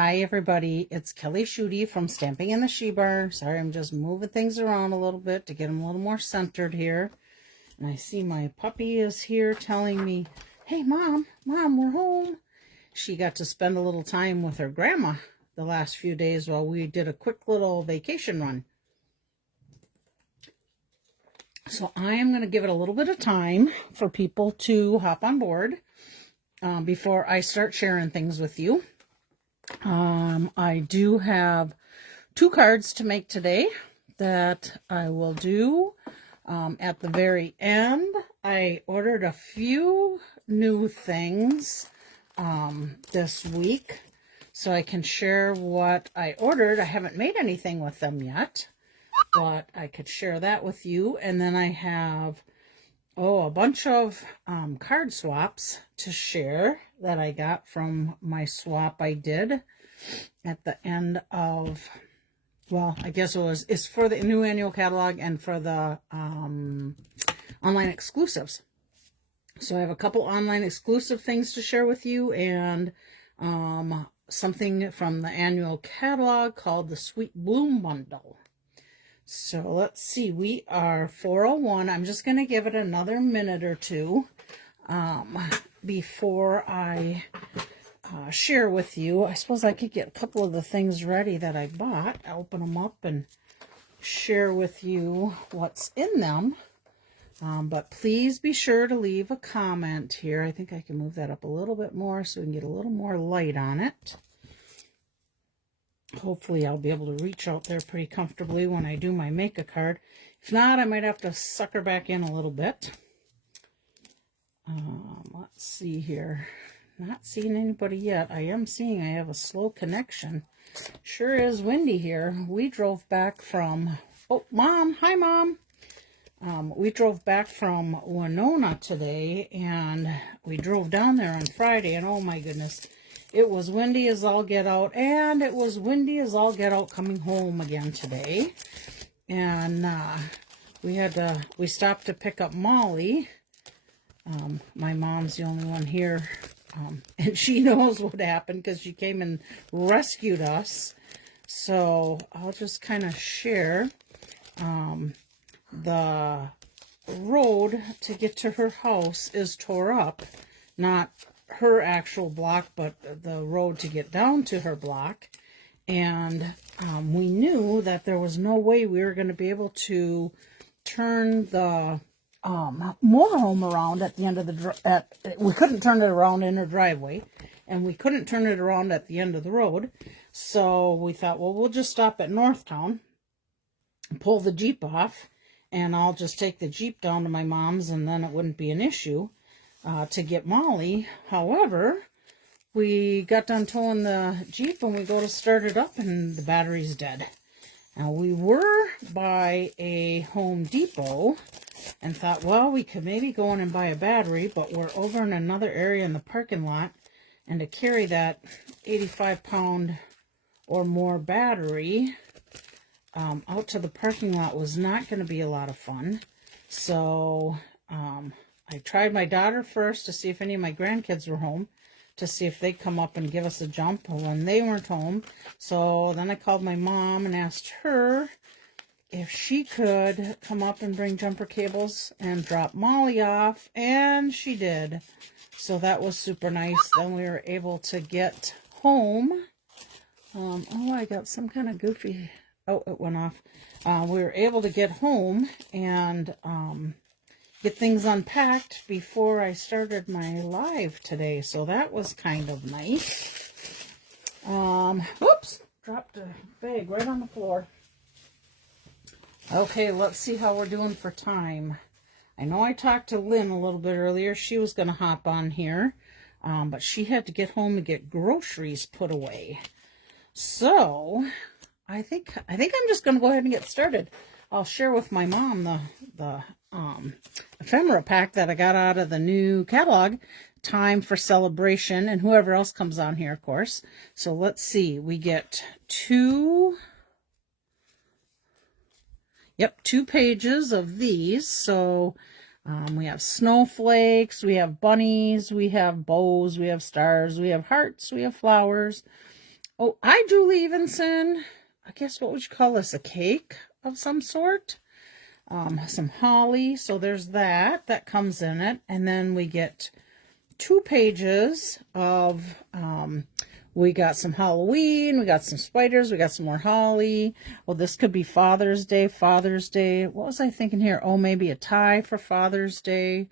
Hi everybody, it's Kelly Schudi from Stamping in the She Bar. Sorry, I'm just moving things around a little bit to get them a little more centered here. And I see my puppy is here telling me, hey Mom, we're home. She got to spend a little time with her grandma the last few days while we did a quick little vacation run. So I am going to give it a little bit of time for people to hop on board before I start sharing things with you. I do have 2 cards to make today that I will do at the very end. I ordered a few new things this week so I can share what I ordered. I haven't made anything with them yet, but I could share that with you. And then I have a bunch of card swaps to share that I got from my swap I did at the end of, well, I guess it's for the new annual catalog and for the online exclusives. So I have a couple online exclusive things to share with you, and something from the annual catalog called the Sweet Bloom Bundle. So let's see, we are 4:01. I'm just going to give it another minute or two before I share with you. I suppose I could get a couple of the things ready that I bought, open them up and share with you what's in them. But please be sure to leave a comment here. I think I can move that up a little bit more so we can get a little more light on it. Hopefully I'll be able to reach out there pretty comfortably when I do my make a card. If not, I might have to sucker back in a little bit. Let's see here. Not seeing anybody yet. I am seeing I have a slow connection. Sure is windy here. We drove back from... Oh, Mom! Hi, Mom! We drove back from Winona today, and we drove down there on Friday, and oh my goodness, it was windy as all get out, and it was windy as all get out coming home again today. And we stopped to pick up Molly. My mom's the only one here, and she knows what happened because she came and rescued us. So I'll just kind of share. The road to get to her house is tore up. Not her actual block, but the road to get down to her block. And we knew that there was no way we were going to be able to turn the motorhome around at the end of the we couldn't turn it around in her driveway, and we couldn't turn it around at the end of the road. So we thought, well, we'll just stop at Northtown, pull the Jeep off, and I'll just take the Jeep down to my mom's, and then it wouldn't be an issue to get Molly. However, we got done towing the Jeep, and we go to start it up, and the battery's dead. Now, we were by a Home Depot and thought, well, we could maybe go in and buy a battery, but we're over in another area in the parking lot, and to carry that 85-pound or more battery out to the parking lot was not going to be a lot of fun. So I tried my daughter first to see if any of my grandkids were home, to see if they'd come up and give us a jump when they weren't home. So then I called my mom and asked her if she could come up and bring jumper cables and drop Molly off, and she did. So that was super nice. Then we were able to get home. I got some kind of goofy... Oh, it went off. We were able to get home and get things unpacked before I started my live today. So that was kind of nice. Whoops! Dropped a bag right on the floor. Okay, let's see how we're doing for time. I know I talked to Lynn a little bit earlier. She was going to hop on here, but she had to get home and get groceries put away. So I think I'm just going to go ahead and get started. I'll share with my mom the ephemera pack that I got out of the new catalog, Time for Celebration, and whoever else comes on here, of course. So let's see. We get 2 pages of these. So we have snowflakes, we have bunnies, we have bows, we have stars, we have hearts, we have flowers. Oh, hi, Julie Evenson. I guess what would you call this? A cake of some sort? Some holly. So there's that. That comes in it. And then we get 2 pages of, we got some Halloween, we got some spiders, we got some more holly. Well, this could be Father's Day. What was I thinking here? Oh, maybe a tie for Father's Day.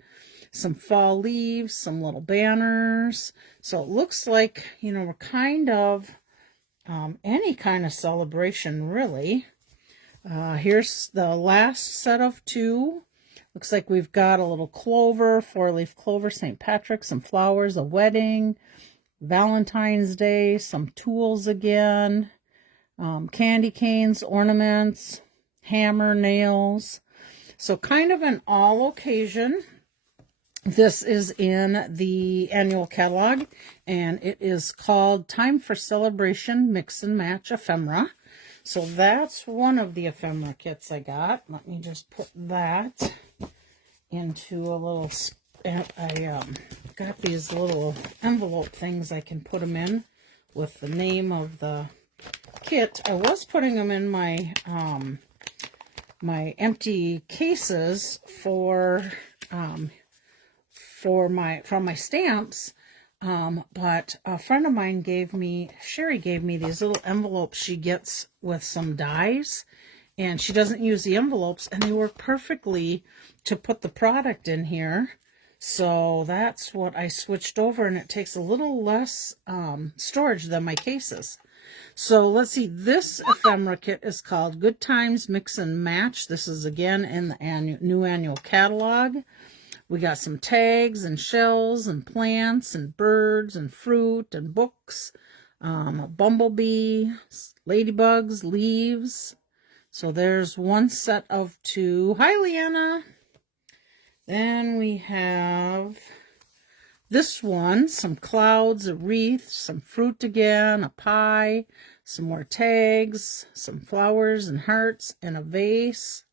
Some fall leaves, some little banners. So it looks like, you know, we're kind of any kind of celebration, really. Here's the last set of 2. Looks like we've got a little clover, 4-leaf clover, St. Patrick, some flowers, a wedding, Valentine's Day, some tools again, candy canes, ornaments, hammer, nails. So kind of an all occasion. This is in the annual catalog, and it is called Time for Celebration Mix and Match Ephemera. So that's one of the ephemera kits I got. Let me just put that into a little, I got these little envelope things I can put them in with the name of the kit. I was putting them in my, my empty cases from my stamps, but a friend of mine Sherry gave me these little envelopes she gets with some dies, and she doesn't use the envelopes, and they work perfectly to put the product in here. So that's what I switched over, and it takes a little less storage than my cases. So let's see, this ephemera kit is called Good Times Mix and Match. This is again in the new annual catalog. We got some tags and shells and plants and birds and fruit and books, a bumblebee, ladybugs, leaves. So there's one set of 2. Hi, Leanna. Then we have this one, some clouds, a wreath, some fruit again, a pie, some more tags, some flowers and hearts, and a vase.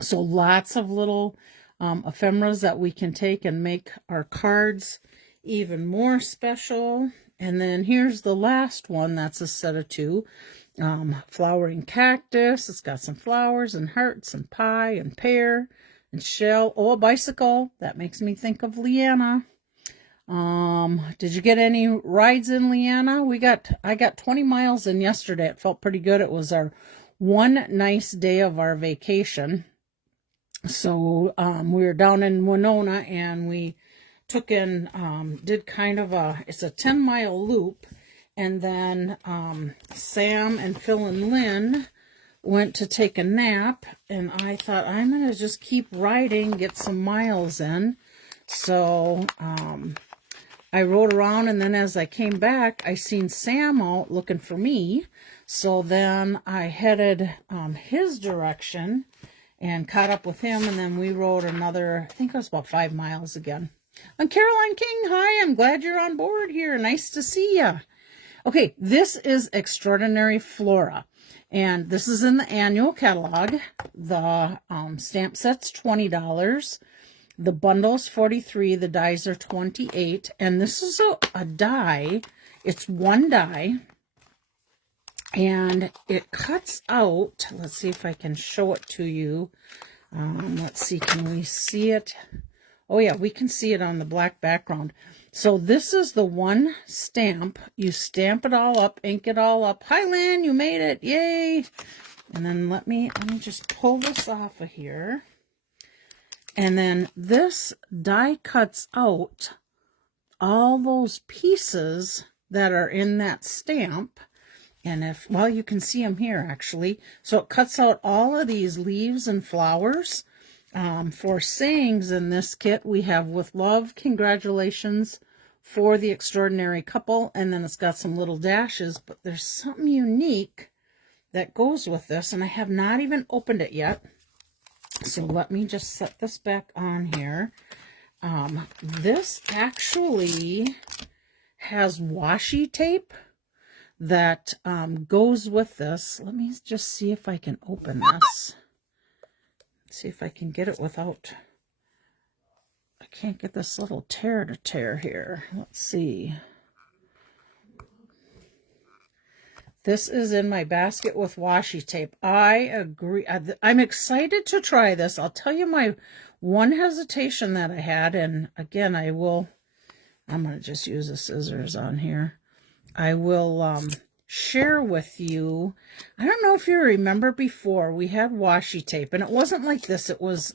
So lots of little ephemeras that we can take and make our cards even more special. And then here's the last one. That's a set of 2. Flowering cactus. It's got some flowers and hearts and pie and pear and shell. Oh, a bicycle. That makes me think of Leanna. Did you get any rides in, Leanna? I got 20 miles in yesterday. It felt pretty good. It was our one nice day of our vacation. So we were down in Winona, and we took in, did kind of it's a 10-mile loop. And then Sam and Phil and Lynn went to take a nap, and I thought, I'm going to just keep riding, get some miles in. So I rode around, and then as I came back, I seen Sam out looking for me. So then I headed his direction and caught up with him, and then we rode another, I think it was about 5 miles again. And Caroline King, hi, I'm glad you're on board here. Nice to see ya. Okay, this is Extraordinary Flora, and this is in the annual catalog. The stamp set's $20. The bundle's $43. The dies are $28. And this is a die. It's one die. And it cuts out, let's see if I can show it to you. Let's see, can we see it? Oh yeah, we can see it on the black background. So this is the one stamp. You stamp it all up, ink it all up. Hi, Lynn, you made it. Yay. And then let me just pull this off of here. And then this die cuts out all those pieces that are in that stamp. And well, you can see them here, actually. So it cuts out all of these leaves and flowers. For sayings in this kit, we have with love, congratulations for the extraordinary couple. And then it's got some little dashes, but there's something unique that goes with this. And I have not even opened it yet. So let me just set this back on here. This actually has washi tape that goes with this. Let me just see if I can open this. See if I can get it without, I can't get this little tear to tear here. Let's see. This is in my basket with washi tape. I agree. I'm excited to try this. I'll tell you my one hesitation that I had, and again, I'm going to just use the scissors on here. I will share with you. I don't know if you remember before, we had washi tape, and it wasn't like this. It was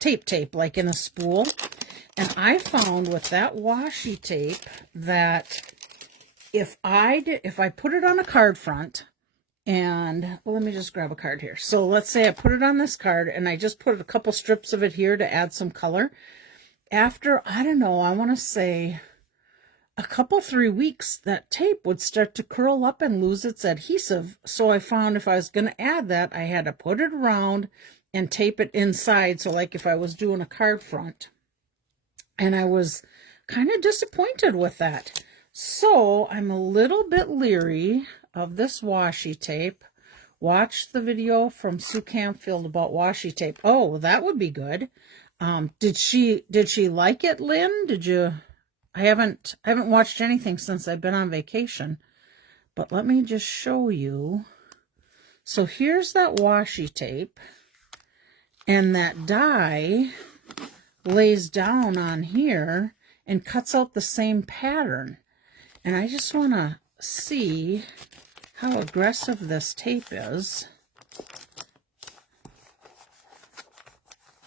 tape, like in a spool. And I found with that washi tape that if I put it on a card front, and well, let me just grab a card here. So let's say I put it on this card and I just put a couple strips of it here to add some color. After, I don't know, I want to say a couple, 3 weeks, that tape would start to curl up and lose its adhesive. So I found if I was going to add that, I had to put it around and tape it inside. So like if I was doing a card front, and I was kind of disappointed with that. So I'm a little bit leery of this washi tape. Watch the video from Sue Campfield about washi tape. Oh, that would be good. Did she like it, Lynn? Did you? I haven't watched anything since I've been on vacation. But let me just show you. So here's that washi tape, and that die lays down on here and cuts out the same pattern. And I just want to see how aggressive this tape is.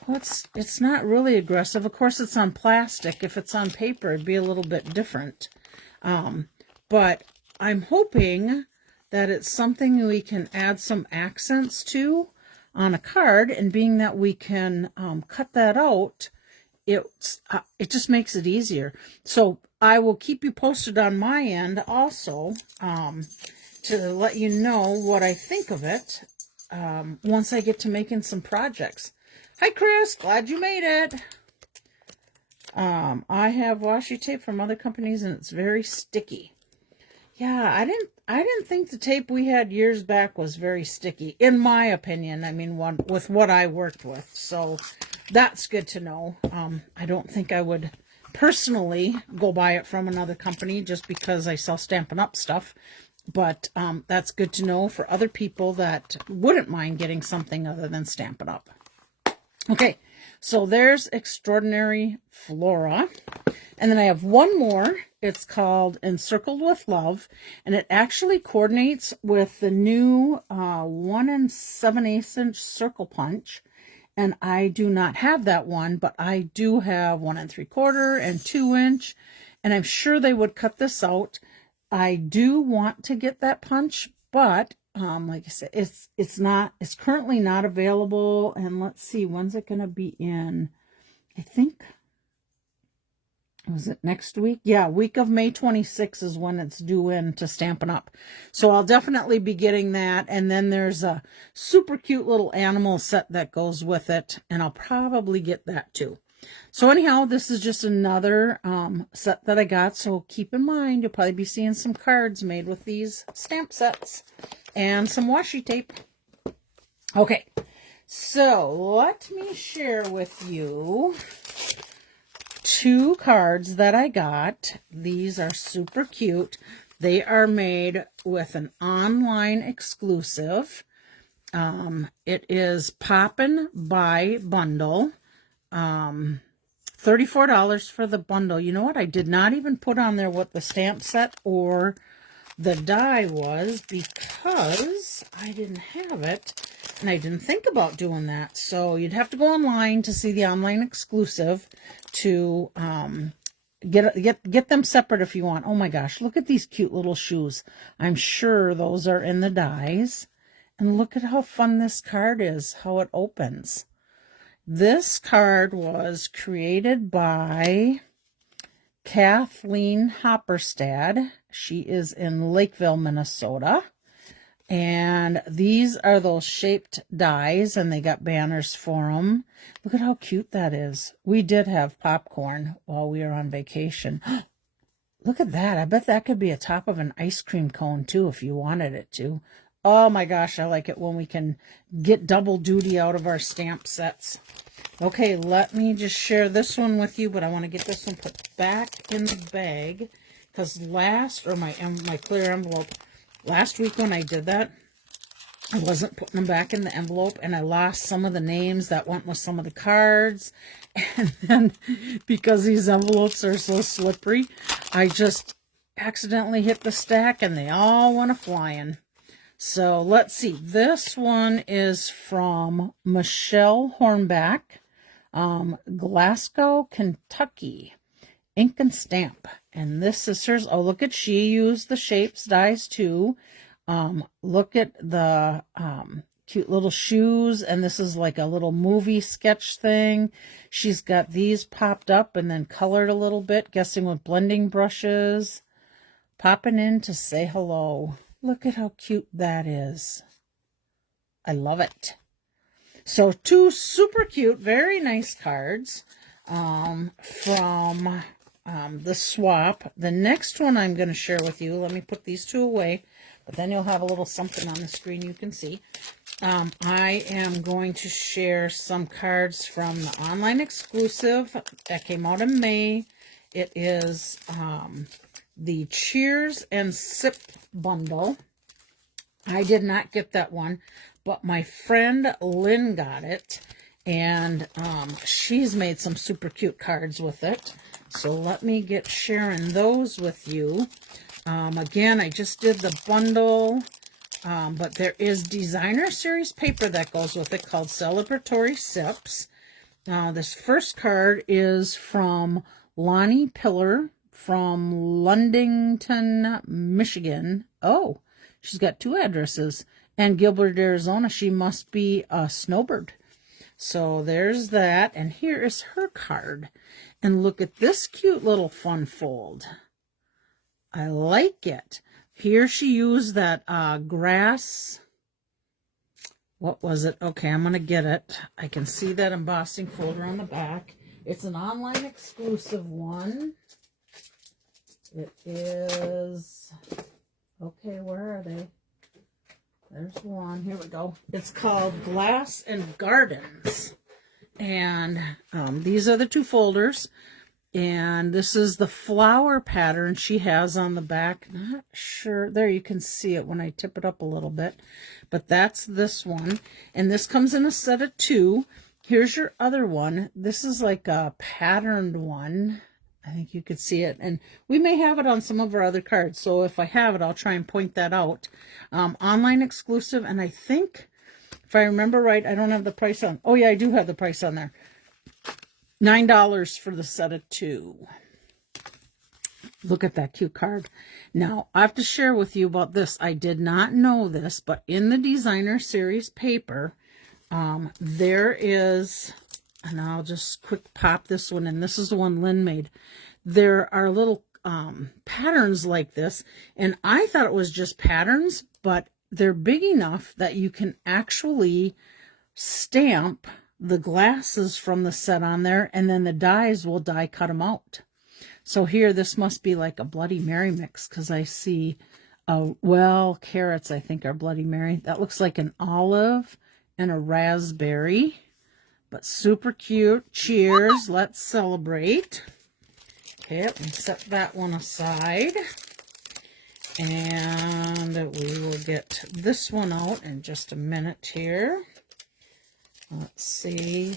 Well, it's not really aggressive. Of course, it's on plastic. If it's on paper, it'd be a little bit different. But I'm hoping that it's something we can add some accents to on a card, and being that we can cut that out, it just makes it easier. So I will keep you posted on my end also to let you know what I think of it once I get to making some projects. Hi, Chris. Glad you made it. I have washi tape from other companies, and it's very sticky. Yeah, I didn't think the tape we had years back was very sticky, in my opinion. I mean, with what I worked with. So that's good to know. I don't think I would personally go buy it from another company just because I sell Stampin' Up stuff. But that's good to know for other people that wouldn't mind getting something other than Stampin' Up. Okay, so there's Extraordinary Flora. And then I have one more. It's called Encircled with Love. And it actually coordinates with the new 1 7/8 inch circle punch. And I do not have that one, but I do have 1 3/4 and 2 inch. And I'm sure they would cut this out. I do want to get that punch, but like I said, it's currently not available. And let's see, when's it going to be in? I think, was it next week? Yeah, week of May 26 is when it's due in to Stampin' Up. So I'll definitely be getting that. And then there's a super cute little animal set that goes with it, and I'll probably get that too. So anyhow, this is just another set that I got. So keep in mind, you'll probably be seeing some cards made with these stamp sets and some washi tape. Okay, so let me share with you 2 cards that I got. These are super cute. They are made with an online exclusive. It is Poppin' by Bundle. $34 for the bundle. You know what? I did not even put on there what the stamp set or the die was because I didn't have it, and I didn't think about doing that. So you'd have to go online to see the online exclusive to get them separate if you want. Oh my gosh, look at these cute little shoes. I'm sure those are in the dies. And look at how fun this card is, how it opens. This card was created by Kathleen Hopperstad. She is in Lakeville, Minnesota. And these are those shaped dies, and they got banners for them. Look at how cute that is. We did have popcorn while we were on vacation. Look at that. I bet that could be a top of an ice cream cone, too, if you wanted it to. Oh, my gosh. I like it when we can get double duty out of our stamp sets. Okay, let me just share this one with you, but I want to get this one put back in the bag because my clear envelope, last week when I did that, I wasn't putting them back in the envelope, and I lost some of the names that went with some of the cards. And then because these envelopes are so slippery, I just accidentally hit the stack and they all went a-flying. So let's see. This one is from Michelle Hornback, Glasgow, Kentucky. Ink and stamp. And this is hers. Oh, look at, she used the shapes dies too. Look at the cute little shoes, and this is like a little movie sketch thing. She's got these popped up and then colored a little bit, guessing with blending brushes. Popping in to say hello. Look at how cute that is. I love it. So 2 super cute, very nice cards from the swap. The next one I'm going to share with you, let me put these 2 away, but then you'll have a little something on the screen you can see. I am going to share some cards from the online exclusive that came out in May. It is the Cheers and Sip bundle. I did not get that one, but my friend Lynn got it, and she's made some super cute cards with it. So let me get sharing those with you. Again, I just did the bundle, but there is designer series paper that goes with it called Celebratory Sips. This first card is from Lonnie Pillar from Ludington, Michigan. Oh, she's got 2 addresses. And Gilbert, Arizona. She must be a snowbird. So there's that. And here is her card. And look at this cute little fun fold. I like it. Here she used that grass. What was it? Okay, I'm going to get it. I can see that embossing folder on the back. It's an online exclusive one. It is... Okay, where are they? There's one. Here we go. It's called Glass and Gardens. And these are the 2 folders. And this is the flower pattern she has on the back. Not sure. There, you can see it when I tip it up a little bit. But that's this one. And this comes in a set of 2. Here's your other one. This is like a patterned one. I think you could see it. And we may have it on some of our other cards. So if I have it, I'll try and point that out. Online exclusive. And I think, if I remember right, I don't have the price on. Oh, yeah, I do have the price on there. $9 for the set of 2. Look at that cute card. Now, I have to share with you about this. I did not know this, but in the designer series paper, there is... And I'll just quick pop this one in. This is the one Lynn made. There are little patterns like this. And I thought it was just patterns, but they're big enough that you can actually stamp the glasses from the set on there. And then the dies will die cut them out. So here, this must be like a Bloody Mary mix. Because I see, well, carrots I think are Bloody Mary. That looks like an olive and a raspberry. But super cute. Cheers. Let's celebrate. Okay, let me set that one aside. And we will get this one out in just a minute here. Let's see.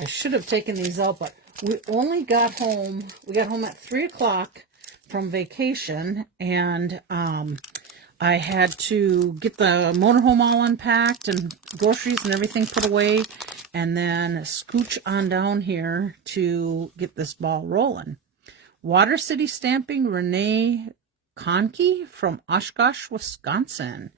I should have taken these out, but we only got home. We got home at 3 o'clock from vacation, and I had to get the motorhome all unpacked and groceries and everything put away, and then scooch on down here to get this ball rolling. Water City Stamping, Renee Conkey from Oshkosh, Wisconsin.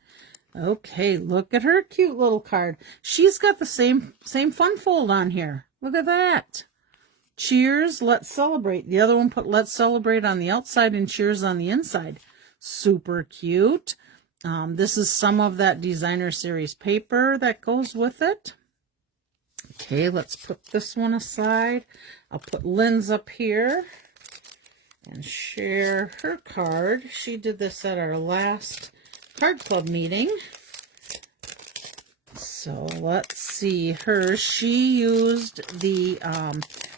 Okay, look at her cute little card. She's got the same fun fold on here. Look at that. Cheers, let's celebrate. The other one put let's celebrate on the outside and cheers on the inside. Super cute. This is some of that designer series paper that goes with it. Okay, let's put this one aside. I'll put Lynn's up here and share her card. She did this at our last card club meeting. So let's see her. She used the,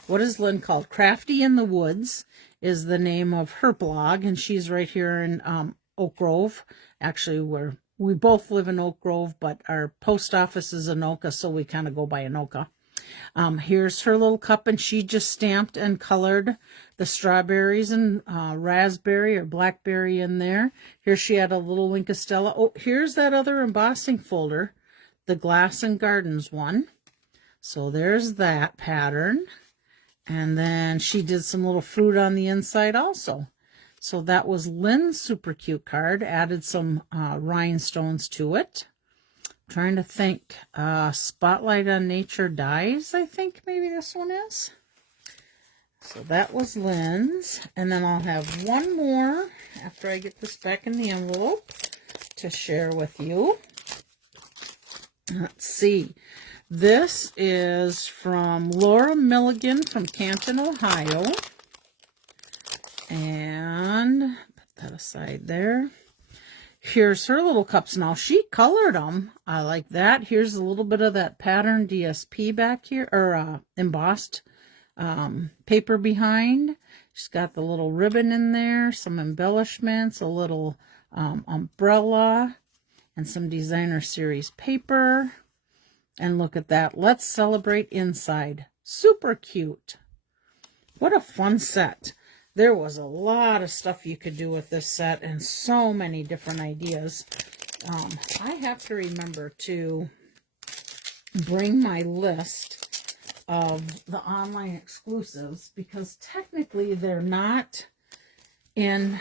what is Lynn called? Crafty in the Woods is the name of her blog. And she's right here in Oak Grove. Actually, we both live in Oak Grove, but our post office is Anoka, so we kind of go by Anoka. Here's her little cup, and she just stamped and colored the strawberries and raspberry or blackberry in there. Here she had a little Wink of Stella. Oh, here's that other embossing folder, the Glass and Gardens one. So there's that pattern. And then she did some little fruit on the inside also. So that was Lynn's super cute card. Added some rhinestones to it. Trying to think. Spotlight on Nature Dies, I think maybe this one is. So that was Lynn's. And then I'll have one more after I get this back in the envelope to share with you. Let's see. This is from Laura Milligan from Canton, Ohio. And put that aside there. Here's her little cups. Now, she colored them. I like that. Here's a little bit of that pattern DSP back here, or embossed paper behind. She's got the little ribbon in there, some embellishments, a little umbrella, and some designer series paper. And look at that. Let's celebrate inside. Super cute. What a fun set. There was a lot of stuff you could do with this set and so many different ideas. I have to remember to bring my list of the online exclusives because technically they're not in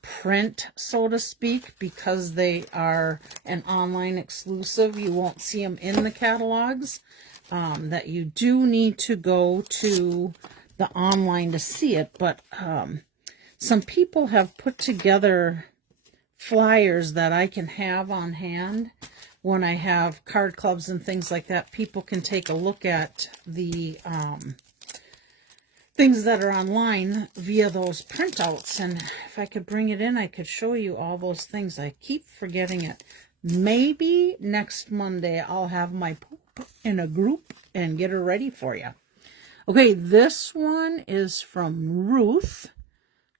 print, so to speak, because they are an online exclusive. You won't see them in the catalogs. That you do need to go to the online to see it, but some people have put together flyers that I can have on hand when I have card clubs and things like that. People can take a look at the things that are online via those printouts, and if I could bring it in, I could show you all those things. I keep forgetting it. Maybe next Monday I'll have my poop in a group and get her ready for you. Okay, this one is from Ruth.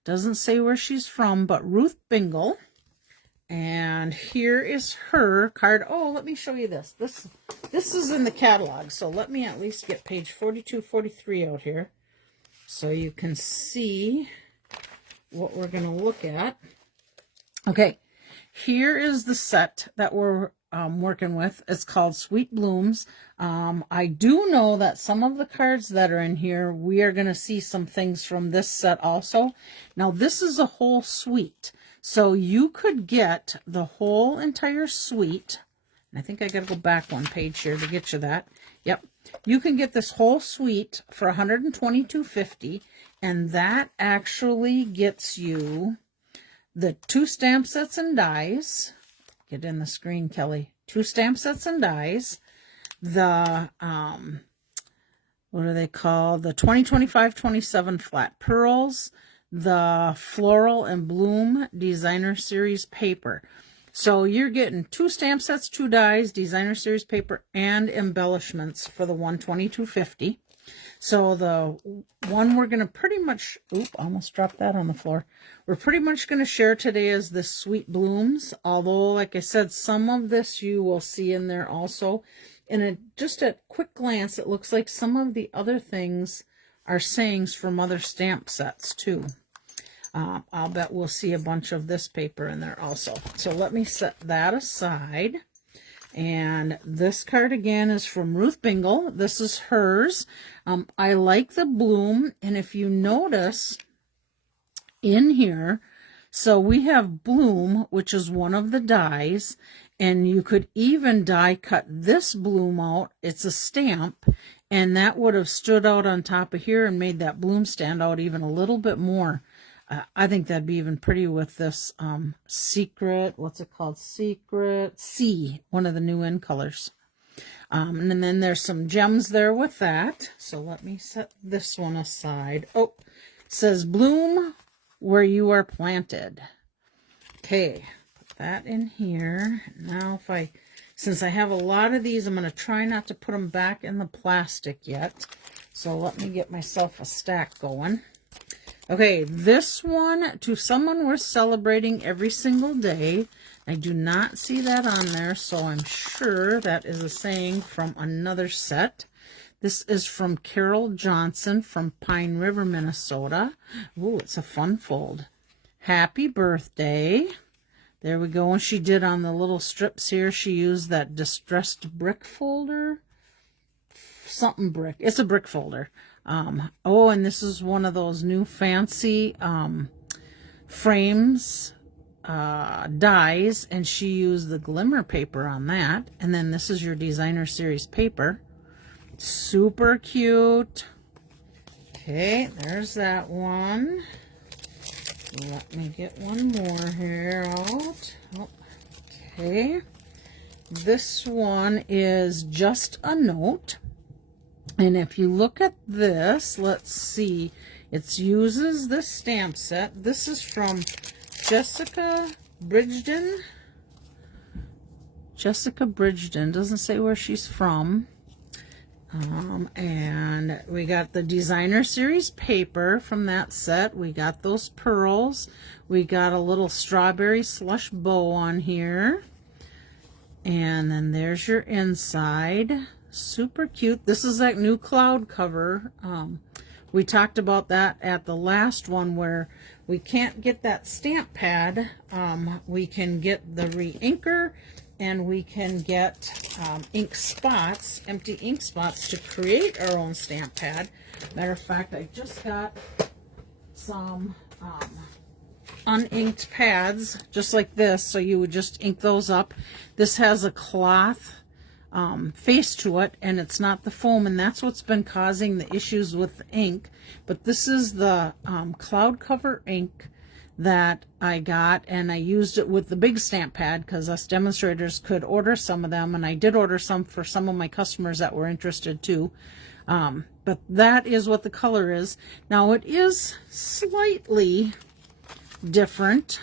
Doesn't say where she's from, but Ruth Bingle. And here is her card. Oh, let me show you this. This is in the catalog, so let me at least get page 42, 43 out here so you can see what we're going to look at. Okay, here is the set that we're working with. It's called Sweet Blooms. I do know that some of the cards that are in here, we are going to see some things from this set also. Now, this is a whole suite. So you could get the whole entire suite. And I think I got to go back one page here to get you that. Yep. You can get this whole suite for $122.50. And that actually gets you the 2 stamp sets and dies. Get in the screen, Kelly. 2 stamp sets and dies. The, what are they called? The 2025-27 flat pearls. The Floral and Bloom Designer Series paper. So you're getting 2 stamp sets, 2 dies, Designer Series paper, and embellishments for the $122.50. So the one we're going to pretty much, oop, almost dropped that on the floor. We're pretty much going to share today is this Sweet Blooms. Although, like I said, some of this you will see in there also. And just at quick glance, it looks like some of the other things are sayings from other stamp sets too. I'll bet we'll see a bunch of this paper in there also. So let me set that aside. And this card again is from Ruth Bingle. This is hers. I like the bloom. And if you notice in here, so we have Bloom, which is one of the dies. And you could even die cut this bloom out. It's a stamp. And that would have stood out on top of here and made that bloom stand out even a little bit more. I think that'd be even pretty with this Secret, what's it called? Secret C, one of the new in colors. And then there's some gems there with that. So let me set this one aside. Oh, it says Bloom Where You Are Planted. Okay, put that in here. Now since I have a lot of these, I'm going to try not to put them back in the plastic yet. So let me get myself a stack going. Okay, this one, to someone worth celebrating every single day. I do not see that on there, so I'm sure that is a saying from another set. This is from Carol Johnson from Pine River, Minnesota. Ooh, it's a fun fold. Happy birthday. There we go. And she did on the little strips here, she used that distressed brick folder. Something brick. It's a brick folder. Oh, and this is one of those new fancy frames, dies, and she used the glimmer paper on that. And then this is your designer series paper. Super cute. Okay, there's that one. Let me get one more here out. Oh, okay. This one is just a note. And if you look at this, let's see, it uses this stamp set. This is from Jessica Bridgden. Jessica Bridgden, doesn't say where she's from. And we got the designer series paper from that set. We got those pearls. We got a little strawberry slush bow on here. And then there's your inside. Super cute. This is that new cloud cover. We talked about that at the last one where we can't get that stamp pad. We can get the re-inker, and we can get ink spots, empty ink spots, to create our own stamp pad. Matter of fact, I just got some uninked pads just like this, so you would just ink those up. This has a cloth face to it, and it's not the foam, and that's what's been causing the issues with the ink. But this is the cloud cover ink that I got, and I used it with the big stamp pad because us demonstrators could order some of them, and I did order some for some of my customers that were interested too. But that is what the color is. Now it is slightly different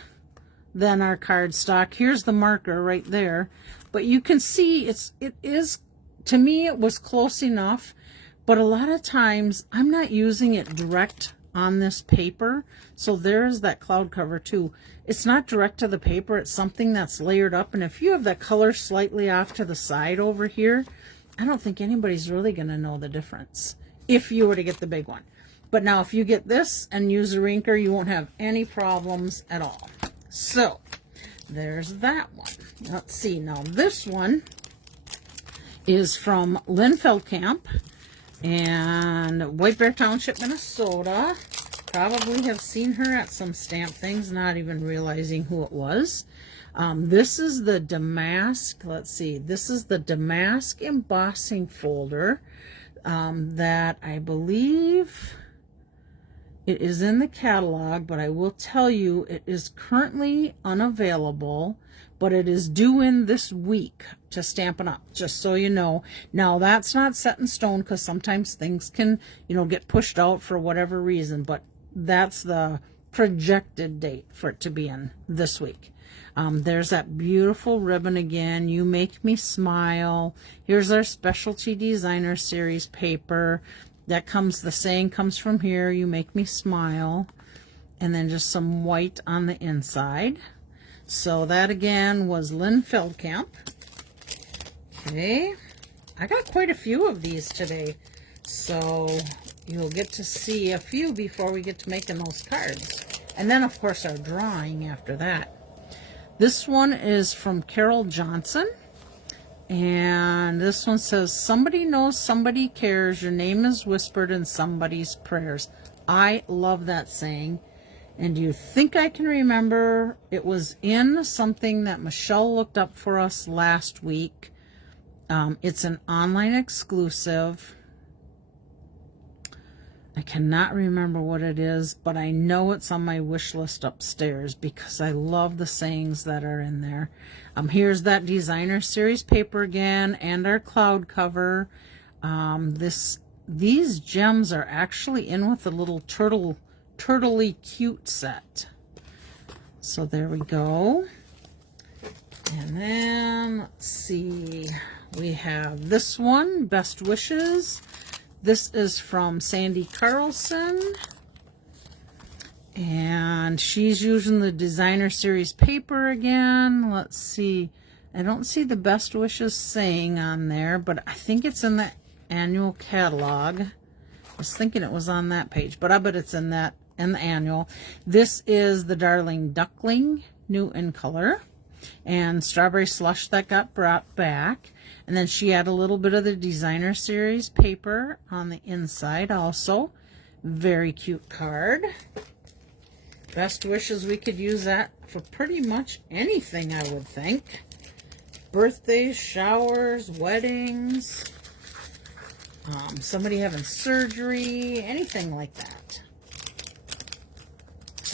than our cardstock. Here's the marker right there, but you can see it is, to me it was close enough, but a lot of times I'm not using it direct on this paper. So there's that cloud cover too. It's not direct to the paper, it's something that's layered up, and if you have that color slightly off to the side over here, I don't think anybody's really going to know the difference if you were to get the big one. But now if you get this and use a inker, you won't have any problems at all. So there's that one. Let's see, now this one is from Lynn Feldkamp and White Bear Township, Minnesota. Probably have seen her at some stamp things, not even realizing who it was. This is the damask, let's see, this is the damask embossing folder that I believe it is in the catalog, but I will tell you it is currently unavailable, but it is due in this week to Stampin' Up, just so you know. Now that's not set in stone because sometimes things can, get pushed out for whatever reason, but that's the projected date for it to be in this week. There's that beautiful ribbon again. You Make Me Smile. Here's our Specialty Designer Series paper. That comes, the saying comes from here, You Make Me Smile. And then just some white on the inside. So that again was Lynn Feldkamp. Okay. I got quite a few of these today. So you'll get to see a few before we get to making those cards. And then of course our drawing after that. This one is from Carol Johnson. And this one says, somebody knows somebody cares. Your name is whispered in somebody's prayers. I love that saying. And do you think I can remember? It was in something that Michelle looked up for us last week. It's an online exclusive. I cannot remember what it is, but I know it's on my wish list upstairs because I love the sayings that are in there. Here's that designer series paper again and our cloud cover. These gems are actually in with the little turtley cute set. So there we go. And then let's see, we have this one, Best Wishes. This is from Sandy Carlson. And she's using the designer series paper again. Let's see. I don't see the best wishes saying on there, but I think it's in the annual catalog. I was thinking it was on that page, but I bet it's in the annual. This is the Darling Duckling, new in color, and Strawberry Slush that got brought back. And then she had a little bit of the designer series paper on the inside also. Very cute card. Best wishes, we could use that for pretty much anything, I would think. Birthdays, showers, weddings, somebody having surgery, anything like that.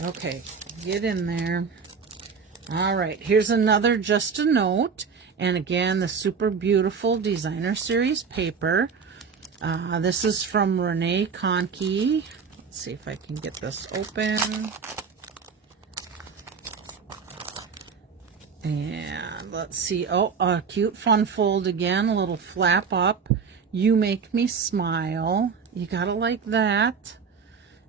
Okay, get in there. All right, here's another Just a Note. And again, the super beautiful designer series paper. This is from Renee Conkey. Let's see if I can get this open. And let's see. Oh, a cute fun fold again. A little flap up. You make me smile. You gotta like that.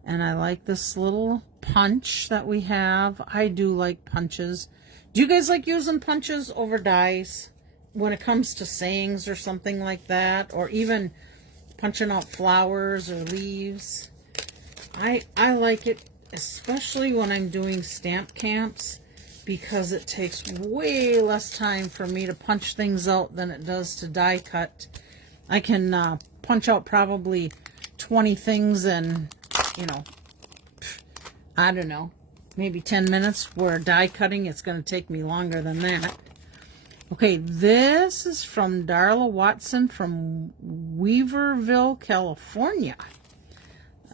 And I like this little punch that we have. I do like punches. Do you guys like using punches over dies when it comes to sayings or something like that? Or even punching out flowers or leaves? I like it, especially when I'm doing stamp camps, because it takes way less time for me to punch things out than it does to die cut. I can punch out probably 20 things in, you know, I don't know, maybe 10 minutes, where die cutting, it's going to take me longer than that. Okay, this is from Darla Watson from Weaverville, California.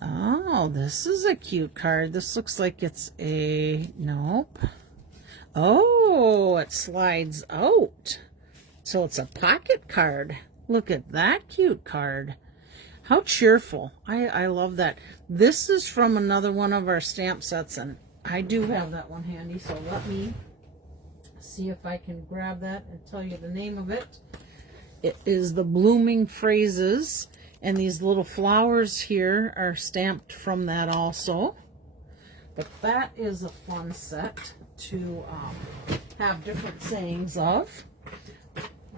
Oh, this is a cute card. This looks like it's a, nope. Oh, it slides out. So it's a pocket card. Look at that cute card. How cheerful. I love that. This is from another one of our stamp sets, and I do have that one handy, so let me see if I can grab that and tell you the name of it. It is the Blooming Phrases, and these little flowers here are stamped from that also. But that is a fun set to have different sayings of.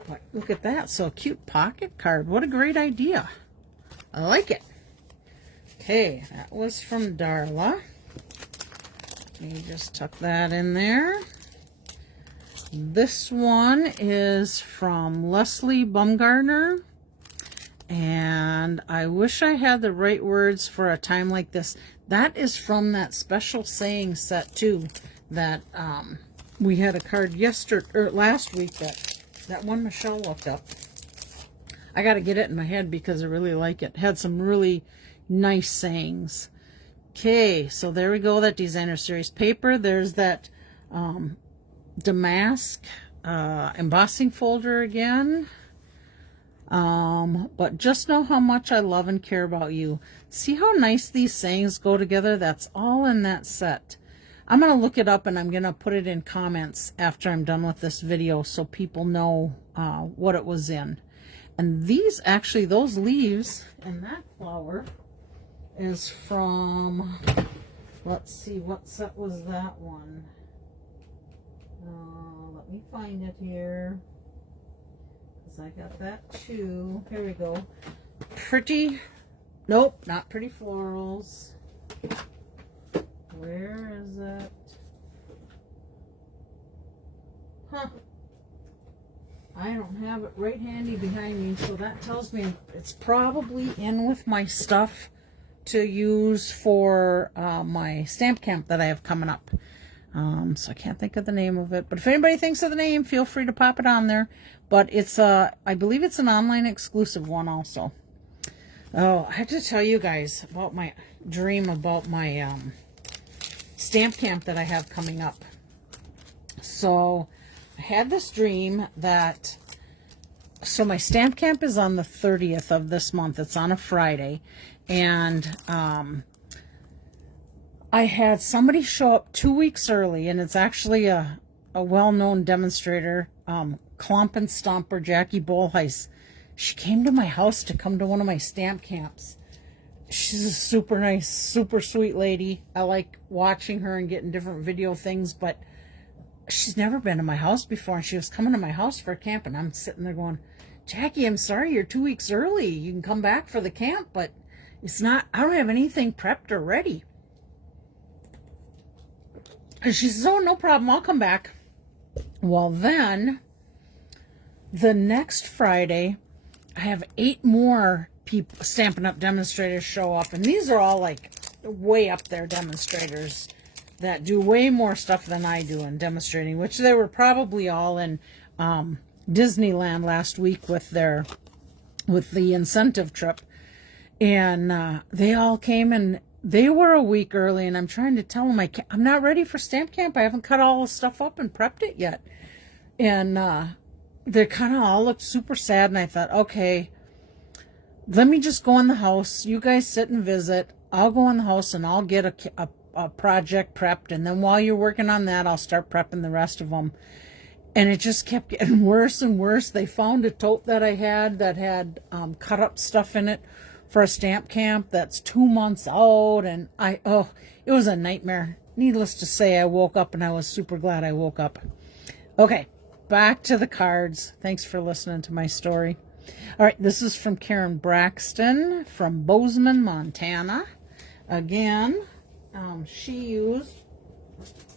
But look at that. So a cute pocket card. What a great idea. I like it. Okay, that was from Darla. Let me just tuck that in there. This one is from Leslie Bumgardner. And I wish I had the right words for a time like this. That is from that special saying set too, that we had a card last week that one Michelle looked up. I got to get it in my head because I really like it. It had some really nice sayings. Okay, so there we go. That designer series paper. There's that Damask embossing folder again. But just know how much I love and care about you. See how nice these sayings go together? That's all in that set. I'm going to look it up and I'm going to put it in comments after I'm done with this video so people know what it was in. And these, actually, those leaves and that flower is from, let's see, what set was that one? Let me find it here. I got that too. Here we go. Pretty, nope, not Pretty Florals. Where is it? Huh. I don't have it right handy behind me, so that tells me it's probably in with my stuff to use for my stamp camp that I have coming up. So I can't think of the name of it, but if anybody thinks of the name, feel free to pop it on there. But it's I believe it's an online exclusive one also. Oh, I have to tell you guys about my dream about my stamp camp that I have coming up. So I had this dream that, so my stamp camp is on the 30th of this month. It's on a Friday, and I had somebody show up 2 weeks early, and it's actually a well-known demonstrator, Clomp and Stomper Jackie Bolheis. She came to my house to come to one of my stamp camps, She's a super nice, super sweet lady. I like watching her and getting different video things, but she's never been to my house before, and she was coming to my house for a camp, and I'm sitting there going, Jackie, I'm sorry you're 2 weeks early. You can come back for the camp, but it's not, I don't have anything prepped or ready. And she says, oh, no problem, I'll come back. Well, then, the next Friday, I have 8 more people, Stampin' Up! Demonstrators show up, and these are all like way up there demonstrators that do way more stuff than I do in demonstrating, which they were probably all in Disneyland last week with the incentive trip. And they all came, and they were a week early, and I'm trying to tell them I'm not ready for Stamp Camp. I haven't cut all the stuff up and prepped it yet. And they kind of all looked super sad, and I thought, okay, let me just go in the house. You guys sit and visit. I'll go in the house, and I'll get a project prepped, and then while you're working on that, I'll start prepping the rest of them. And it just kept getting worse and worse. They found a tote that I had that had cut up stuff in it for a stamp camp that's 2 months out, and it was a nightmare. Needless to say, I woke up, and I was super glad I woke up. Okay, back to the cards. Thanks for listening to my story. All right, this is from Karen Braxton from Bozeman, Montana. Again, she used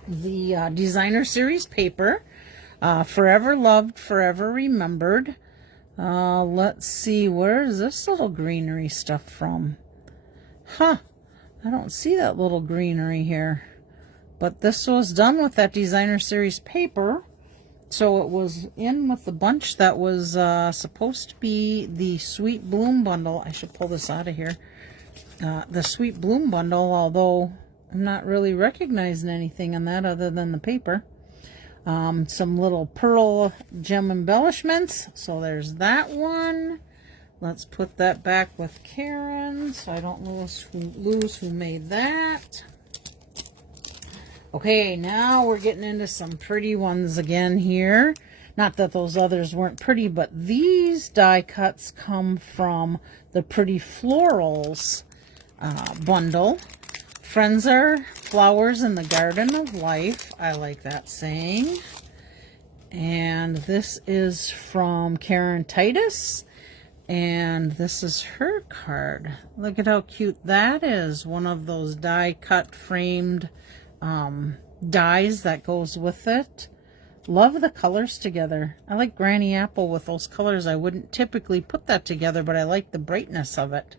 the Designer Series paper, Forever Loved, Forever Remembered. Let's see, where is this little greenery stuff from? I don't see that little greenery here. But this was done with that Designer Series paper. So it was in with the bunch that was supposed to be the Sweet Bloom bundle. I should pull this out of here. The Sweet Bloom bundle, although I'm not really recognizing anything on that other than the paper. Some little pearl gem embellishments. So there's that one. Let's put that back with Karen so I don't lose who made that. Okay, now we're getting into some pretty ones again here. Not that those others weren't pretty, but these die cuts come from the Pretty Florals bundle. Friends are flowers in the garden of life. I like that saying. And this is from Karen Titus. And this is her card. Look at how cute that is. One of those die cut framed dies that goes with it. Love the colors together. I like Granny Apple with those colors. I wouldn't typically put that together, but I like the brightness of it.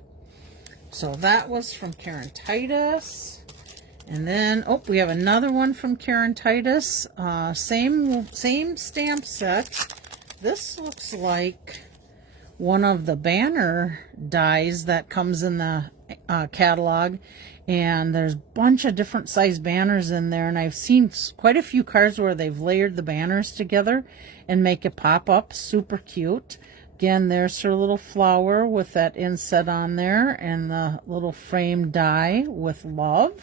So that was from Karen Titus. And then, we have another one from Karen Titus. Same stamp set. This looks like one of the banner dies that comes in the catalog. And there's a bunch of different size banners in there. And I've seen quite a few cards where they've layered the banners together and make it pop up. Super cute. Again, there's her little flower with that inset on there. And the little frame die with love.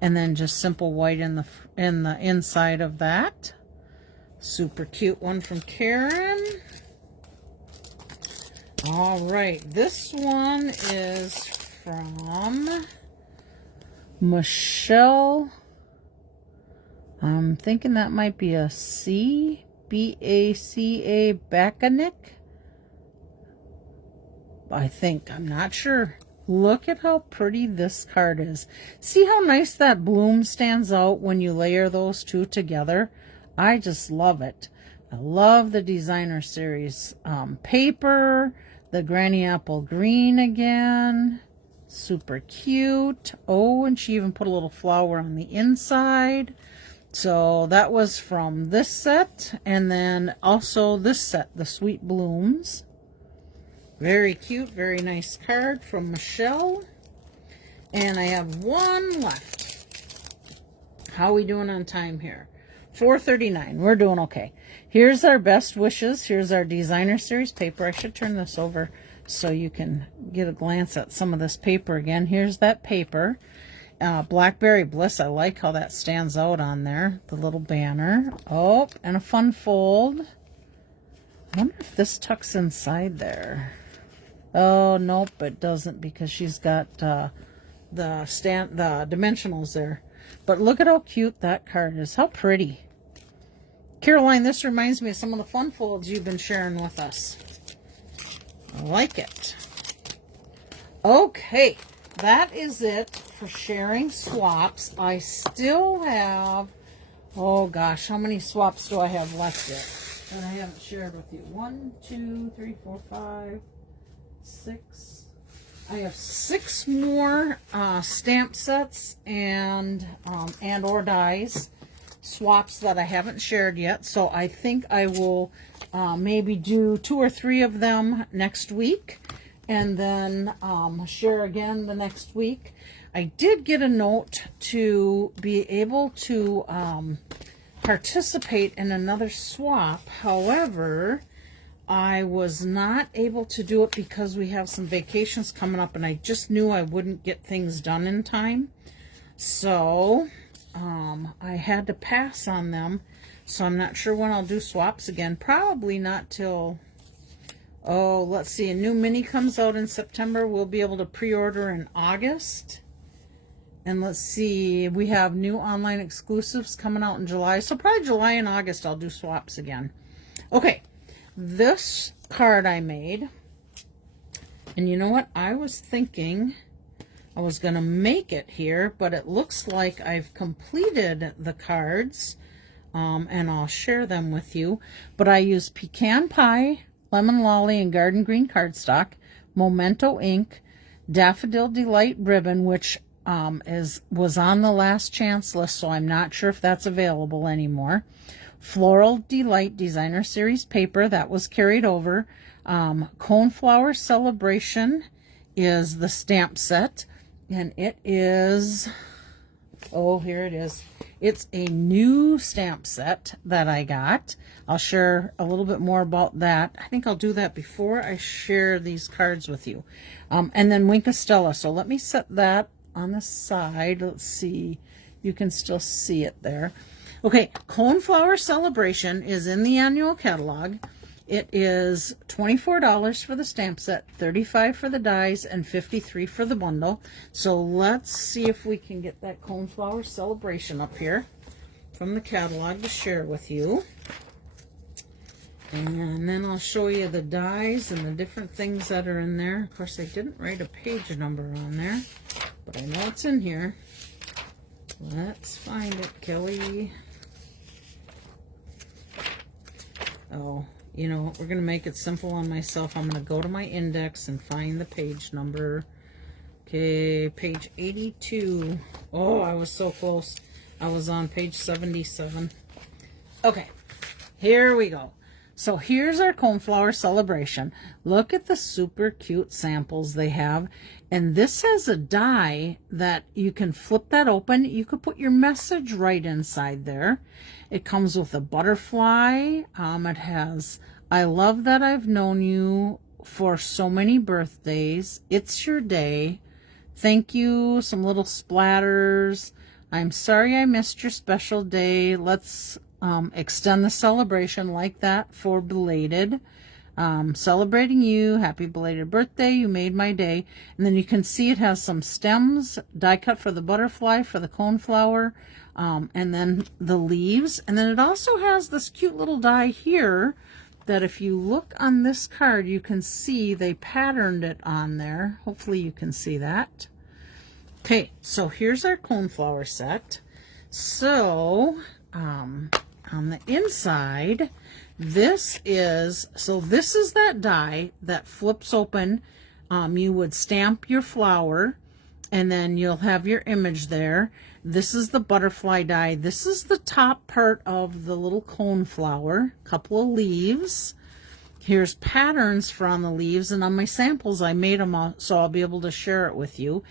And then just simple white in the inside of that. Super cute one from Karen. All right, this one is from Michelle. I'm thinking that might be a C, B-A-C-A, Bacanic. I think, I'm not sure. Look at how pretty this card is. See how nice that bloom stands out when you layer those two together? I just love it. I love the Designer Series paper, the Granny Apple Green again. Super cute. Oh, and she even put a little flower on the inside. So that was from this set. And then also this set, the Sweet Blooms. Very cute, very nice card from Michelle. And I have one left. How are we doing on time here? 4:39. We're doing okay. Here's our best wishes. Here's our Designer Series paper. I should turn this over so you can get a glance at some of this paper again. Here's that paper. Blackberry Bliss. I like how that stands out on there. The little banner. Oh, and a fun fold. I wonder if this tucks inside there. Oh, nope, it doesn't, because she's got the dimensionals there. But look at how cute that card is. How pretty. Caroline, this reminds me of some of the fun folds you've been sharing with us. I like it. Okay, that is it for sharing swaps. I still have, oh gosh, how many swaps do I have left yet that I haven't shared with you? 1, 2, 3, 4, 5, 6. I have 6 more stamp sets and or dies swaps that I haven't shared yet. So I think I will maybe do 2 or 3 of them next week, and then share again the next week. I did get a note to be able to participate in another swap. However, I was not able to do it because we have some vacations coming up, and I just knew I wouldn't get things done in time. So I had to pass on them. So I'm not sure when I'll do swaps again. Probably not till, oh, let's see, a new mini comes out in September. We'll be able to pre-order in August. And let's see, we have new online exclusives coming out in July. So probably July and August I'll do swaps again. Okay, this card I made. And you know what? I was thinking I was going to make it here, but it looks like I've completed the cards. And I'll share them with you. But I use Pecan Pie, Lemon Lolly, and Garden Green cardstock, Memento ink, Daffodil Delight ribbon, which was on the last chance list, so I'm not sure if that's available anymore. Floral Delight Designer Series paper, that was carried over. Coneflower Celebration is the stamp set, and it is, oh, here it is. It's a new stamp set that I got. I'll share a little bit more about that. I think I'll do that before I share these cards with you. And then Wink Stella. So let me set that on the side. Let's see. You can still see it there. Okay, Coneflower Celebration is in the annual catalog. It is $24 for the stamp set, $35 for the dies, and $53 for the bundle. So let's see if we can get that Coneflower Celebration up here from the catalog to share with you. And then I'll show you the dies and the different things that are in there. Of course, I didn't write a page number on there, but I know it's in here. Let's find it, Kelly. Oh, you know, we're going to make it simple on myself. I'm going to go to my index and find the page number. Okay, page 82. Oh, I was so close. I was on page 77. Okay, here we go. So here's our Coneflower Celebration. Look at the super cute samples they have. And this has a die that you can flip that open. You could put your message right inside there. It comes with a butterfly. It has, I love that I've known you for so many birthdays. It's your day. Thank you. Some little splatters. I'm sorry I missed your special day. Let's extend the celebration like that for belated. Celebrating you. Happy belated birthday. You made my day. And then you can see it has some stems, die cut for the butterfly, for the coneflower, and then the leaves. And then it also has this cute little die here that if you look on this card, you can see they patterned it on there. Hopefully you can see that. Okay, so here's our coneflower set. So, on the inside, this is that die that flips open. You would stamp your flower, and then you'll have your image there. This is the butterfly die. This is the top part of the little coneflower. Couple of leaves. Here's patterns for on the leaves, and on my samples I made them so I'll be able to share it with you.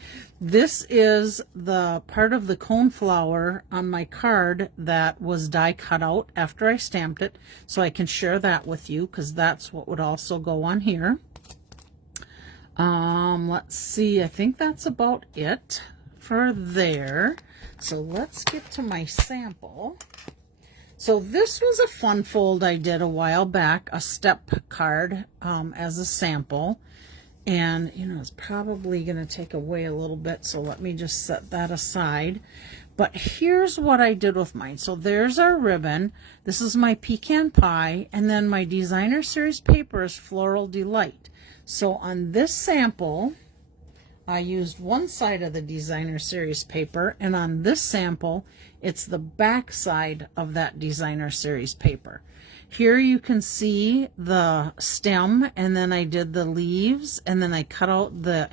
This is the part of the coneflower on my card that was die cut out after I stamped it, so I can share that with you because that's what would also go on here. Let's see, I think that's about it for there. So let's get to my sample. So this was a fun fold I did a while back, a step card as a sample. And, you know, it's probably going to take away a little bit, so let me just set that aside. But here's what I did with mine. So there's our ribbon. This is my pecan pie, and then my designer series paper is Floral Delight. So on this sample, I used one side of the designer series paper, and on this sample, it's the back side of that designer series paper. Here you can see the stem, and then I did the leaves, and then I cut out the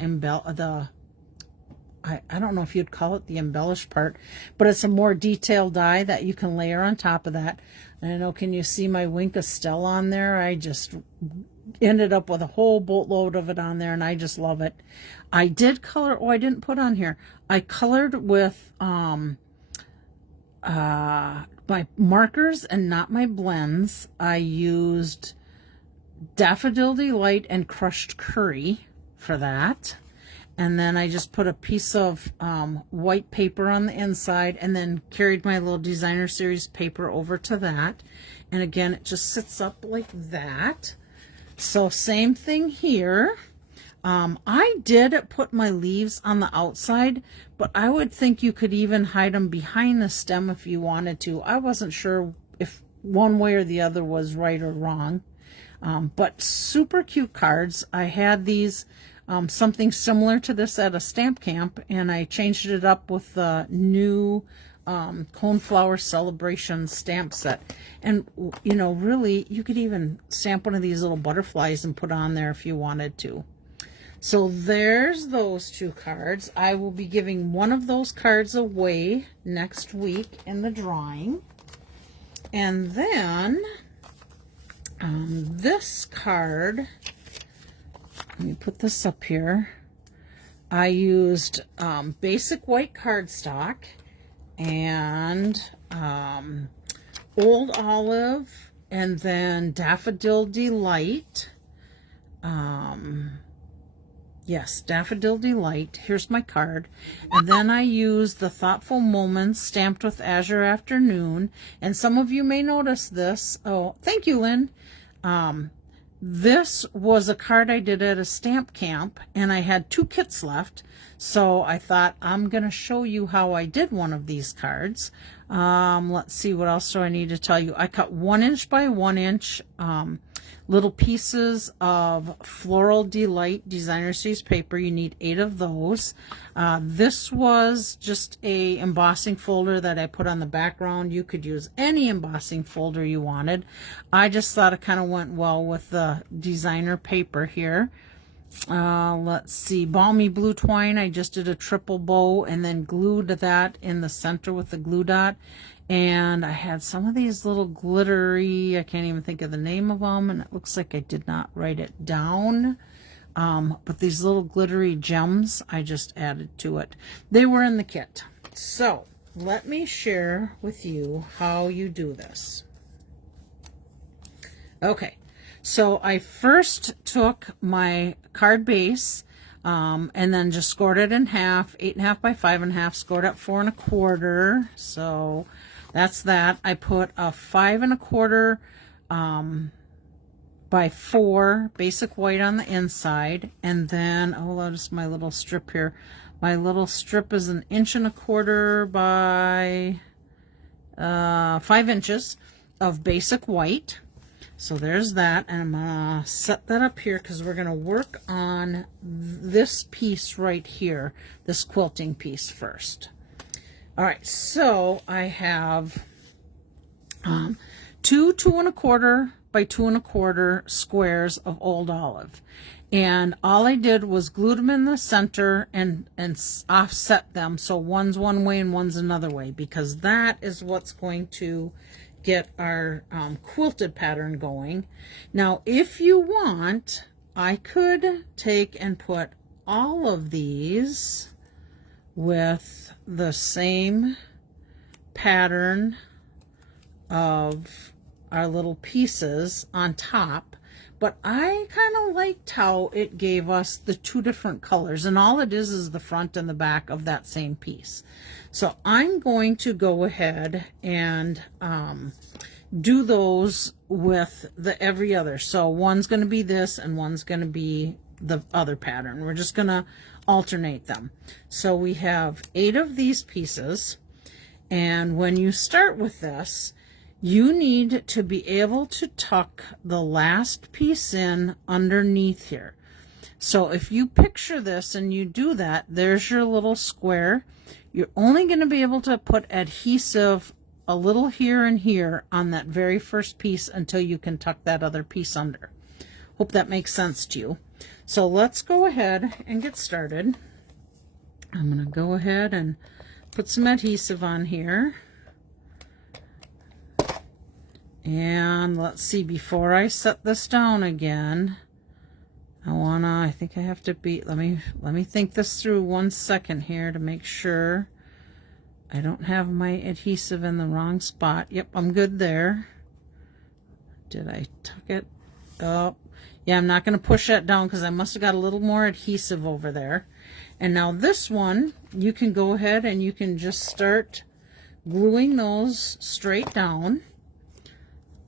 I don't know if you'd call it the embellished part, but it's a more detailed die that you can layer on top of that. And I know, can you see my Wink of Stella on there? I just ended up with a whole boatload of it on there, and I just love it. I did color, oh, I didn't put on here. I colored with my markers and not my blends. I used Daffodil Delight and Crushed Curry for that. And then I just put a piece of white paper on the inside, and then carried my little designer series paper over to that. And again, it just sits up like that. So same thing here. I did put my leaves on the outside, but I would think you could even hide them behind the stem if you wanted to. I wasn't sure if one way or the other was right or wrong. But super cute cards. I had these, something similar to this at a stamp camp, and I changed it up with the new Coneflower Celebration stamp set. And, you know, really, you could even stamp one of these little butterflies and put on there if you wanted to. So there's those two cards. I will be giving one of those cards away next week in the drawing. And then this card, let me put this up here. I used basic white cardstock and Old Olive, and then Daffodil Delight. Yes, Daffodil Delight. Here's my card. And then I used the Thoughtful Moments stamped with Azure Afternoon. And some of you may notice this. Oh, thank you, Lynn. This was a card I did at a stamp camp, and I had 2 kits left. So I thought, I'm going to show you how I did one of these cards. Let's see, what else do I need to tell you? I cut 1 inch by 1 inch little pieces of Floral Delight designer series paper. You need 8 of those. This was just a embossing folder that I put on the background. You could use any embossing folder you wanted. I just thought it kind of went well with the designer paper here. Let's see, Balmy Blue Twine. I just did a triple bow and then glued that in the center with the glue dot. And I had some of these little glittery, I can't even think of the name of them, and it looks like I did not write it down. But these little glittery gems, I just added to it. They were in the kit. So let me share with you how you do this. Okay, so I first took my card base and then just scored it in half, 8.5 by 5.5, scored up 4 1/4. So that's that. I put a 5 1/4 by 4 basic white on the inside, and then, oh, I'll just my little strip here. My little strip is 1 1/4 by 5 inches of basic white. So there's that, and I'm going to set that up here because we're going to work on this piece right here, this quilting piece first. All right, so I have 2 2 1/4 by 2 1/4 squares of Old Olive. And all I did was glue them in the center and offset them, so one's one way and one's another way, because that is what's going to get our quilted pattern going. Now, if you want, I could take and put all of these with the same pattern of our little pieces on top, but I kind of liked how it gave us the 2 different colors, and all it is the front and the back of that same piece. So I'm going to go ahead and do those with the every other. So one's going to be this and one's going to be the other pattern. We're just going to alternate them. So we have 8 of these pieces, and when you start with this, you need to be able to tuck the last piece in underneath here. So if you picture this and you do that, there's your little square. You're only going to be able to put adhesive a little here and here on that very first piece until you can tuck that other piece under. Hope that makes sense to you. So let's go ahead and get started. I'm going to go ahead and put some adhesive on here. And let's see, before I set this down again, I think I have to let me think this through 1 second here to make sure I don't have my adhesive in the wrong spot. Yep, I'm good there. Did I tuck it? Oh, yeah, I'm not going to push that down because I must have got a little more adhesive over there. And now this one, you can go ahead and you can just start gluing those straight down.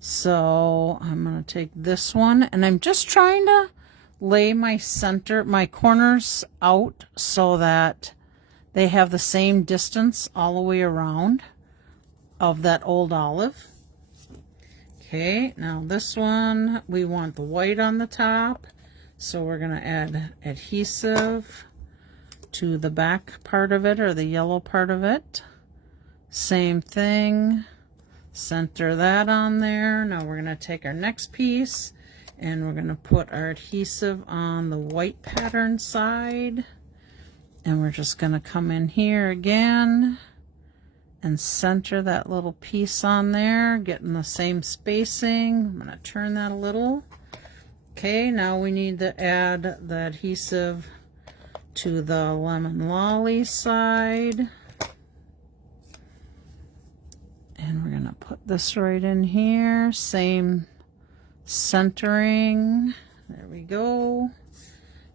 So I'm going to take this one, and I'm just trying to lay my corners out so that they have the same distance all the way around of that old olive. Okay, now this one, we want the white on the top, so we're going to add adhesive to the back part of it, or the yellow part of it. Same thing, center that on there. Now we're going to take our next piece and we're going to put our adhesive on the white pattern side, and we're just going to come in here again and center that little piece on there, getting the same spacing. I'm going to turn that a little. Okay, now we need to add the adhesive to the lemon lolly side, and we're going to put this right in here, same centering. There we go.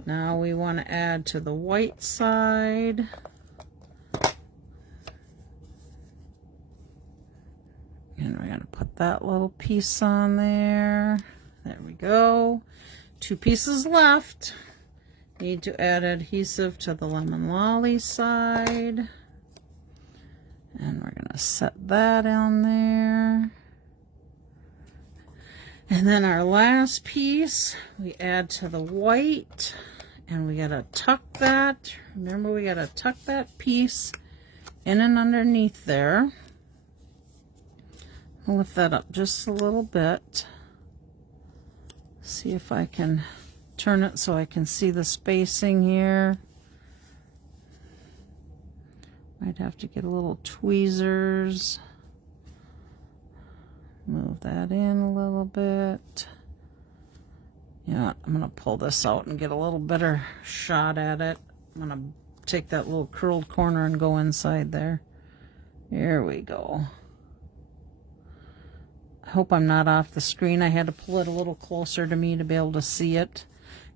Now we want to add to the white side. And we're going to put that little piece on there. There we go. 2 pieces left. Need to add adhesive to the lemon lolly side. And we're going to set that on there. And then our last piece, we add to the white, and we got to tuck that. Remember, we got to tuck that piece in and underneath there. I'll lift that up just a little bit. See if I can turn it so I can see the spacing here. Might have to get a little tweezers. Move that in a little bit. Yeah, I'm going to pull this out and get a little better shot at it. I'm going to take that little curled corner and go inside there. Here we go. I hope I'm not off the screen. I had to pull it a little closer to me to be able to see it.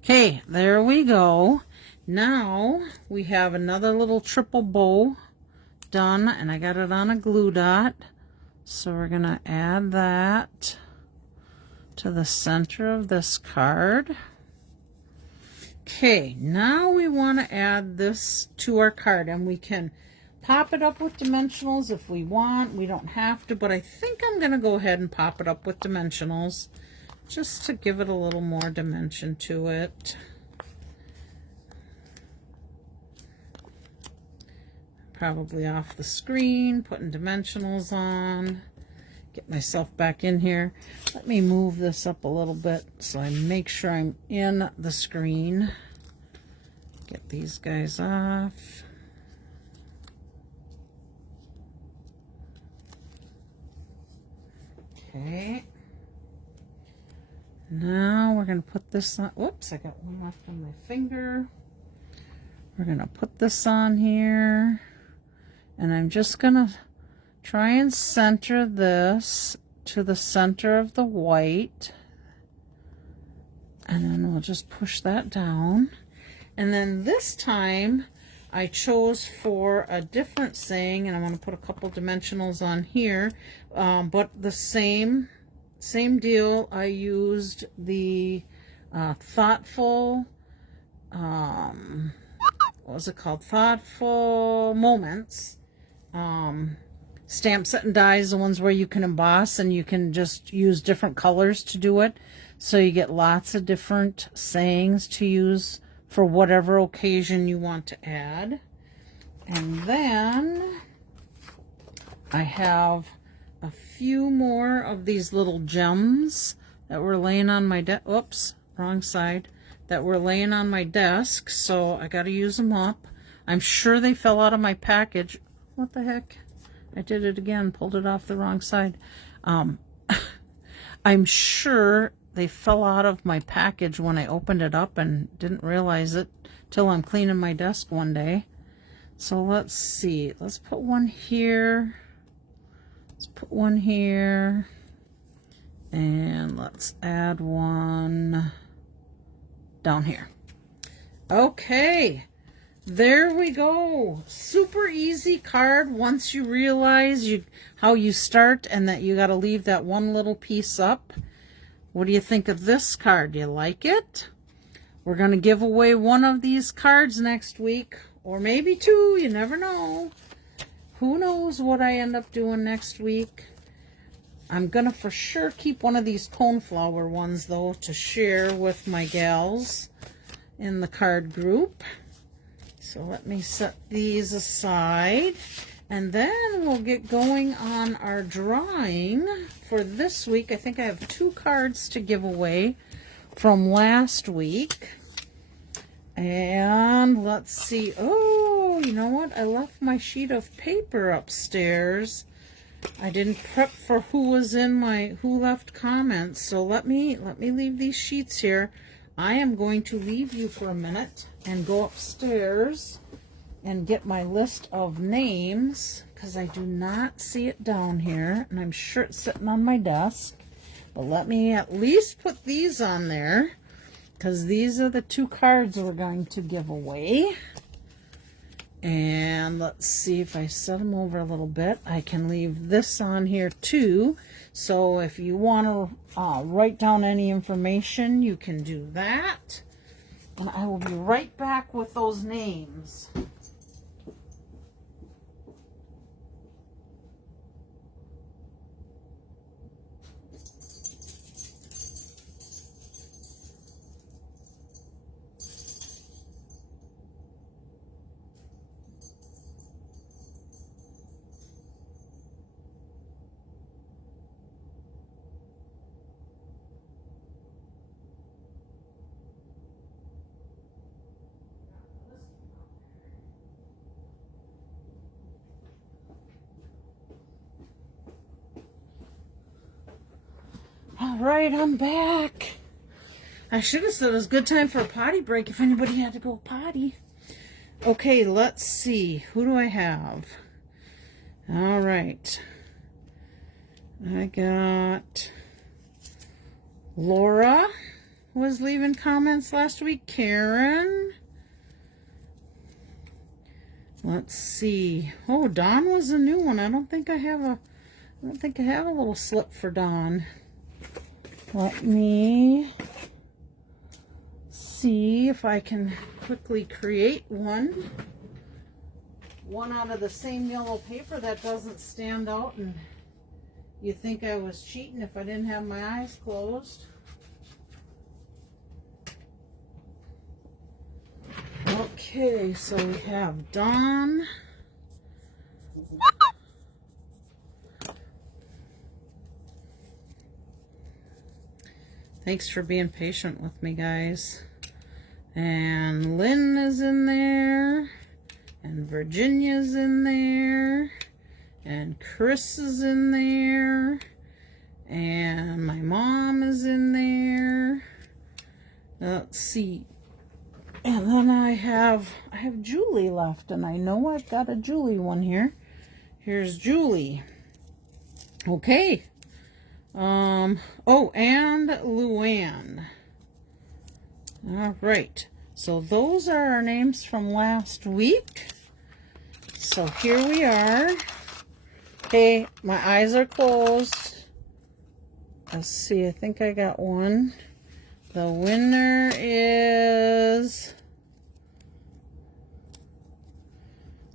Okay, there we go. Now we have another little triple bow done, and I got it on a glue dot. So we're going to add that to the center of this card. Okay, now we want to add this to our card, and we can pop it up with dimensionals if we want. We don't have to, but I think I'm going to go ahead and pop it up with dimensionals just to give it a little more dimension to it. Probably off the screen, putting dimensionals on. Get myself back in here. Let me move this up a little bit so I make sure I'm in the screen. Get these guys off. Okay. Now we're going to put this on. Whoops, I got one left on my finger. We're going to put this on here. And I'm just going to try and center this to the center of the white. And then we'll just push that down. And then this time I chose for a different saying, and I'm going to put a couple dimensionals on here, but the same deal. I used the Thoughtful what was it called? Thoughtful Moments. Stamp set and dies, the ones where you can emboss and you can just use different colors to do it. So you get lots of different sayings to use for whatever occasion you want to add. And then I have a few more of these little gems that were laying on my desk. Oops, wrong side. That were laying on my desk, so I got to use them up. I'm sure they fell out of my package. What the heck? I did it again, pulled it off the wrong side. I'm sure they fell out of my package when I opened it up and didn't realize it till I'm cleaning my desk one day. So let's see. Let's put one here. Let's put one here. And let's add one down here. Okay. There we go. Super easy card once you realize how you start and that you got to leave that one little piece up. What do you think of this card? Do you like it? We're going to give away one of these cards next week, or maybe two. You never know. Who knows what I end up doing next week? I'm going to for sure keep one of these coneflower ones, though, to share with my gals in the card group. So let me set these aside, and then we'll get going on our drawing for this week. I think I have 2 cards to give away from last week. And let's see. Oh, you know what? I left my sheet of paper upstairs. I didn't prep for who was in my who left comments. So let me leave these sheets here. I am going to leave you for a minute and go upstairs and get my list of names, because I do not see it down here, and I'm sure it's sitting on my desk. But let me at least put these on there, because these are the 2 cards we're going to give away. And let's see, if I set them over a little bit, I can leave this on here too. So if you want to write down any information, you can do that. And I will be right back with those names. All right, I'm back. I should have said it was a good time for a potty break if anybody had to go potty. Okay, let's see. Who do I have? All right. I got Laura was leaving comments last week. Karen. Let's see. Oh, Dawn was a new one. I don't think I have a little slip for Dawn. Let me see if I can quickly create one. One out of the same yellow paper that doesn't stand out and you think I was cheating if I didn't have my eyes closed. Okay, so we have Dawn. Thanks for being patient with me, guys. And Lynn is in there. And Virginia's in there. And Chris is in there. And my mom is in there. Let's see. And then I have Julie left. And I know I've got a Julie one here. Here's Julie. Okay. Oh, and Luann. All right. So those are our names from last week. So here we are. Okay, my eyes are closed. Let's see, I think I got one. The winner is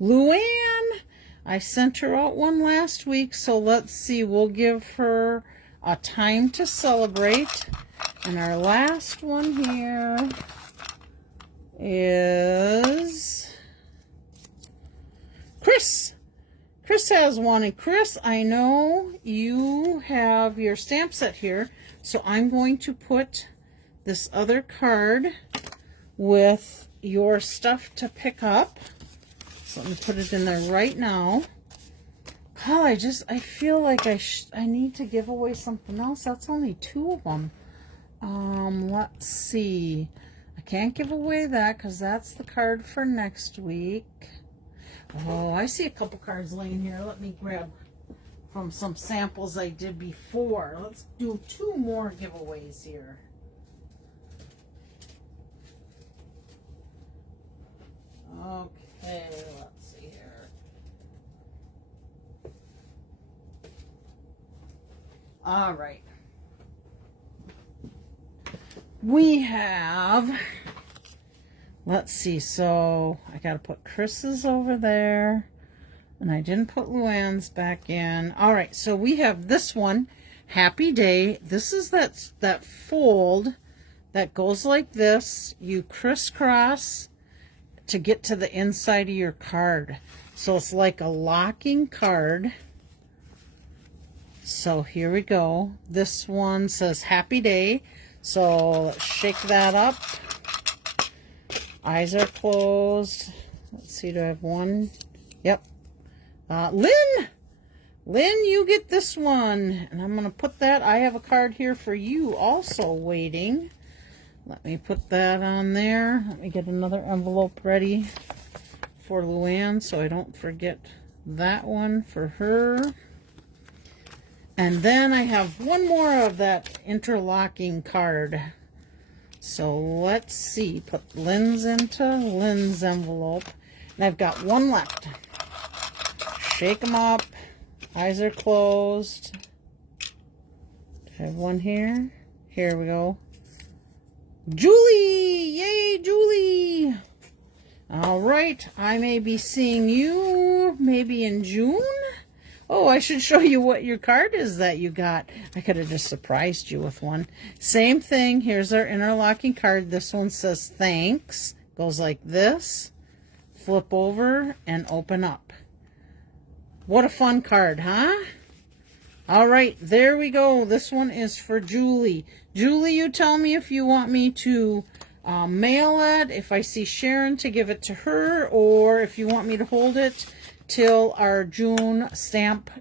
Luann, I sent her out one last week, so let's see. We'll give her a time to celebrate. And our last one here is Chris. Chris has one, and Chris, I know you have your stamp set here, so I'm going to put this other card with your stuff to pick up. So let me put it in there right now. Oh, I feel like I need to give away something else. That's only 2 of them. Let's see. I can't give away that because that's the card for next week. Oh, I see a couple cards laying here. Let me grab from some samples I did before. Let's do 2 more giveaways here. Okay, let's see here. All right. We have, let's see, so I got to put Chris's over there, and I didn't put Luann's back in. All right, so we have this one, Happy Day. This is that fold that goes like this. You crisscross to get to the inside of your card. So it's like a locking card. So here we go. This one says Happy Day. So let's shake that up. Eyes are closed. Let's see, do I have one? Yep. Lynn, you get this one. And I'm going to put that. I have a card here for you also waiting. Let me put that on there. Let me get another envelope ready for Luann so I don't forget that one for her. And then I have one more of that interlocking card. So let's see. Put Lynn's into Lynn's envelope. And I've got one left. Shake them up. Eyes are closed. I have one here. Here we go. Julie! Yay, Julie! All right. I may be seeing you maybe in June. Oh, I should show you what your card is that you got. I could have just surprised you with one. Same thing. Here's our interlocking card. This one says thanks. Goes like this. Flip over and open up. What a fun card, huh? All right, there we go. This one is for Julie. Julie, you tell me if you want me to mail it, if I see Sharon to give it to her, or if you want me to hold it till our June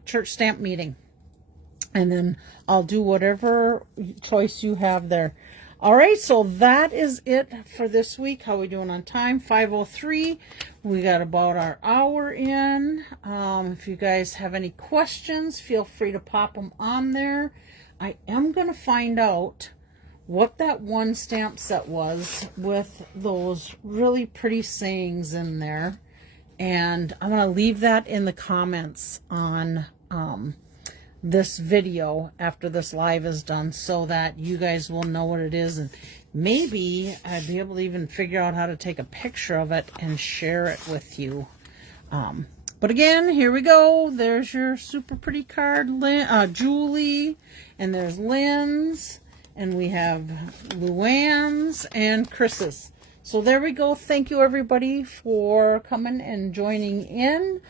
church stamp meeting. And then I'll do whatever choice you have there. All right, so that is it for this week. How are we doing on time? 5:03. We got about our hour in. If you guys have any questions, feel free to pop them on there. I am going to find out what that one stamp set was with those really pretty sayings in there. And I'm going to leave that in the comments on this video after this live is done so that you guys will know what it is. And maybe I'd be able to even figure out how to take a picture of it and share it with you. But again, here we go. There's your super pretty card, Julie. And there's Lynn's. And we have Luann's and Chris's. So there we go. Thank you, everybody, for coming and joining in.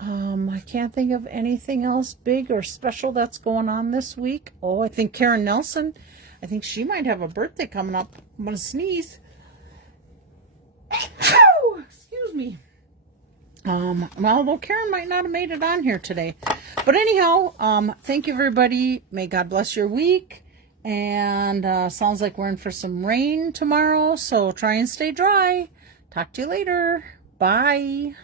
I can't think of anything else big or special that's going on this week. Oh, I think Karen Nelson, I think she might have a birthday coming up. I'm going to sneeze. Excuse me. Well, although Karen might not have made it on here today. But anyhow, thank you, everybody. May God bless your week. And sounds like we're in for some rain tomorrow, so try and stay dry. Talk to you later. Bye.